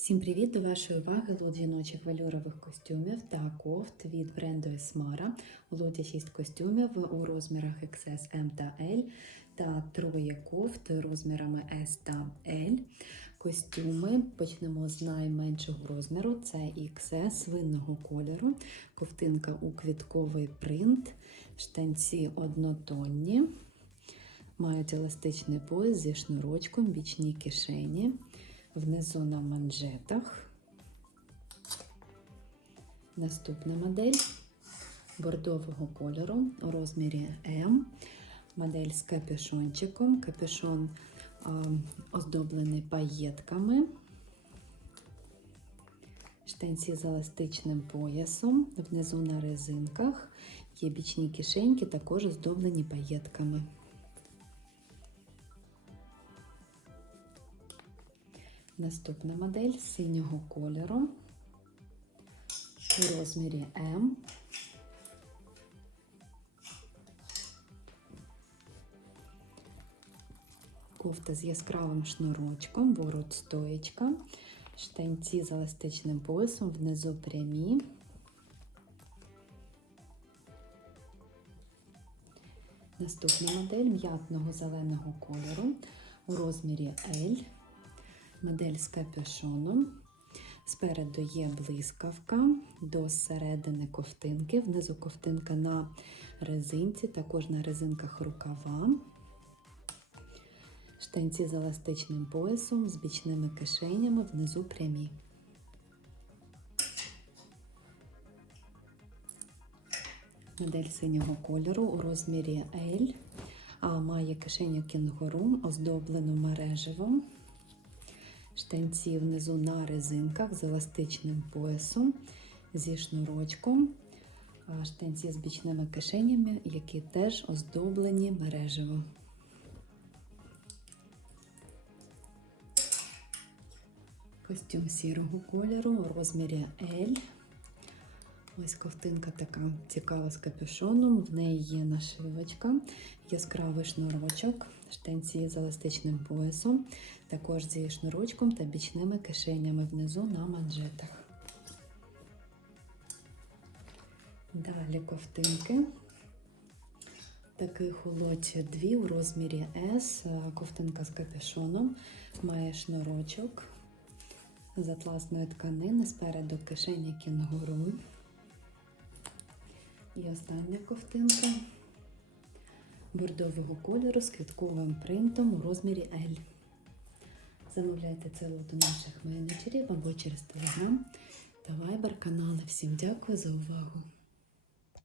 Всім привіт! До вашої уваги лот жіночих вельюрових костюмів та кофт від бренду Esmara. У лоті 6 костюмів у розмірах XS, M та L та троє кофт розмірами S та L. Костюми почнемо з найменшого розміру. Це XS винного кольору, ковтинка у квітковий принт, штанці однотонні. Мають еластичний пояс зі шнурочком, бічні кишені, внизу на манжетах. Наступна модель бордового кольору у розмірі М. Модель з капюшончиком. Капюшон оздоблений паєтками. Штанці з еластичним поясом, внизу на резинках. Є бічні кишеньки, також оздоблені паєтками. Наступна модель синього кольору у розмірі М. Кофта з яскравим шнурочком, ворот стоєчка, штанці з еластичним поясом, внизу прямі. Наступна модель м'ятного зеленого кольору у розмірі L. Модель з капюшоном. Спереду є блискавка до середини ковтинки. Внизу ковтинка на резинці, також на резинках рукава. Штанці з еластичним поясом, з бічними кишенями, внизу прямі. Модель синього кольору у розмірі L. А має кишеню кінгуру, оздоблену мереживом. Штанці внизу на резинках з еластичним поясом, зі шнурочком, штанці з бічними кишенями, які теж оздоблені мережево. Костюм сірого кольору у розмірі L. Ось ковтинка така цікава з капюшоном. В неї є нашивочка, яскравий шнурочок, штанці з еластичним поясом, також зі шнурочком та бічними кишенями внизу на манжетах. Далі ковтинки. Таких у лоті дві у розмірі S. Ковтинка з капюшоном, має шнурочок з атласної тканини, спереду кишені кінгуру. І остання ковтинка бордового кольору з квітковим принтом у розмірі L. Замовляйте це до наших менеджерів або через телеграм та вайбер канали. Всім дякую за увагу!